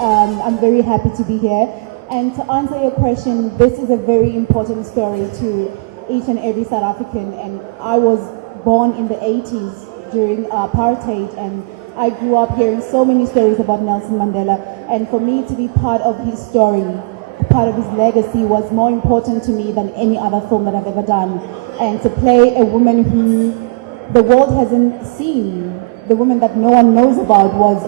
I'm very happy to be here. And to answer your question, this is a very important story to each and every South African. And I was born in the 80s during apartheid, and I grew up hearing so many stories about Nelson Mandela. And for me to be part of his story, part of his legacy, was more important to me than any other film that I've ever done. And to play a woman who the world hasn't seen, the woman that no one knows about, was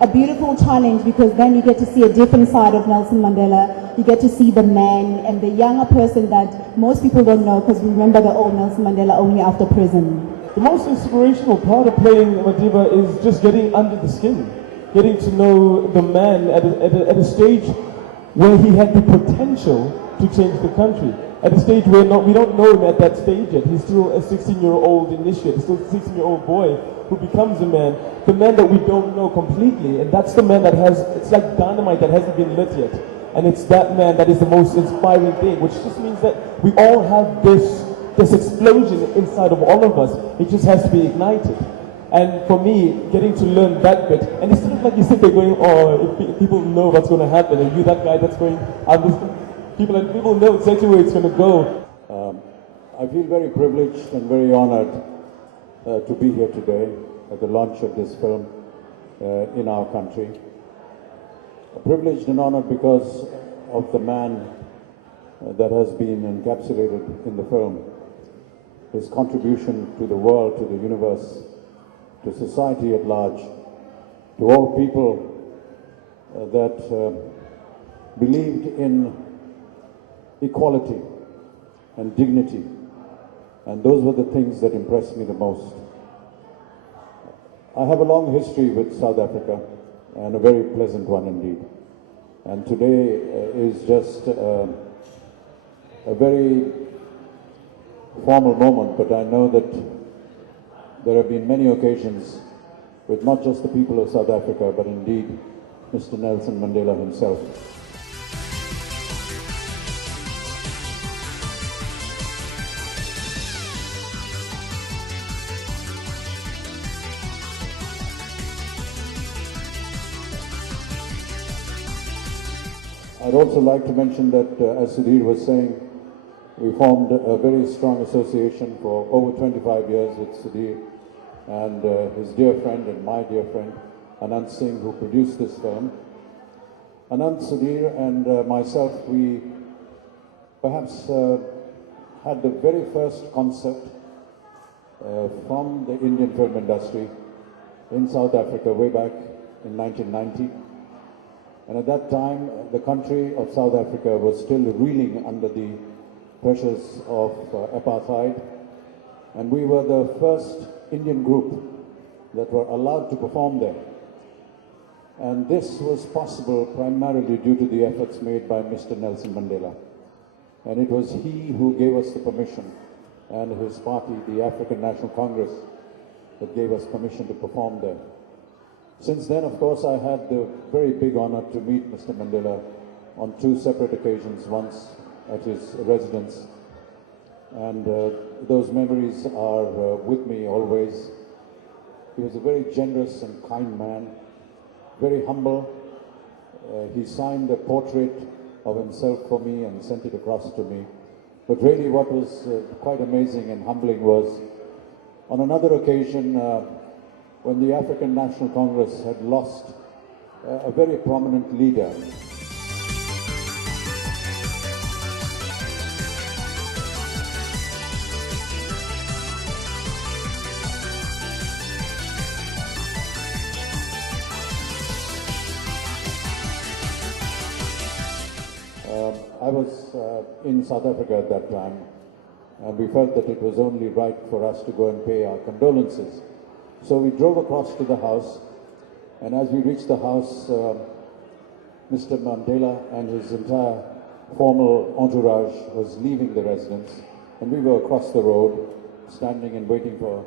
a beautiful challenge, because then you get to see a different side of Nelson Mandela. You get to see the man and the younger person that most people don't know, because we remember the old Nelson Mandela only after prison. The most inspirational part of playing Madiba is just getting under the skin, getting to know the man at a stage where he had the potential to change the country. At a stage where we don't know him at that stage yet. He's still a 16-year-old initiate, he's still a 16-year-old boy who becomes the man that we don't know completely. And that's the man that it's like dynamite that hasn't been lit yet. And it's that man that is the most inspiring thing, which just means that we all have this explosion inside of all of us. It just has to be ignited. And for me, getting to learn that bit, and it's sort of like you sit there going, oh, if people know what's going to happen, and you that guy that's going, people know exactly where it's going to go. I feel very privileged and very honored to be here today at the launch of this film in our country. Privileged and honored because of the man that has been encapsulated in the film. His contribution to the world, to the universe, to society at large, to all people that believed in equality and dignity. And those were the things that impressed me the most. I have a long history with South Africa, and a very pleasant one indeed. And today is just a very formal moment, but I know that there have been many occasions with not just the people of South Africa, but indeed Mr. Nelson Mandela himself. I'd also like to mention that, as Sudhir was saying, we formed a very strong association for over 25 years with Sudhir and his dear friend and my dear friend, Anand Singh, who produced this film. Anand, Sudhir and myself, we perhaps had the very first concept from the Indian film industry in South Africa way back in 1990. And at that time, the country of South Africa was still reeling under the pressures of apartheid. And we were the first Indian group that were allowed to perform there. And this was possible primarily due to the efforts made by Mr. Nelson Mandela. And it was he who gave us the permission, and his party, the African National Congress, that gave us permission to perform there. Since then, of course, I had the very big honor to meet Mr. Mandela on two separate occasions, once at his residence. And those memories are with me always. He was a very generous and kind man, very humble. He signed a portrait of himself for me and sent it across to me. But really what was quite amazing and humbling was, on another occasion, when the African National Congress had lost a very prominent leader. I was in South Africa at that time, and we felt that it was only right for us to go and pay our condolences. So we drove across to the house, and as we reached the house, Mr. Mandela and his entire formal entourage was leaving the residence, and we were across the road, standing and waiting for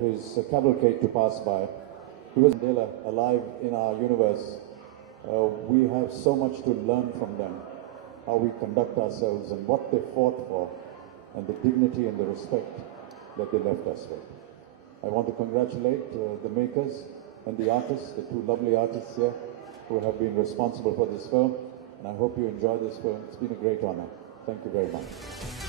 his cavalcade to pass by. He was Mandela, alive in our universe. We have so much to learn from them, how we conduct ourselves and what they fought for, and the dignity and the respect that they left us with. I want to congratulate the makers and the artists, the two lovely artists here, who have been responsible for this film. And I hope you enjoy this film. It's been a great honor. Thank you very much.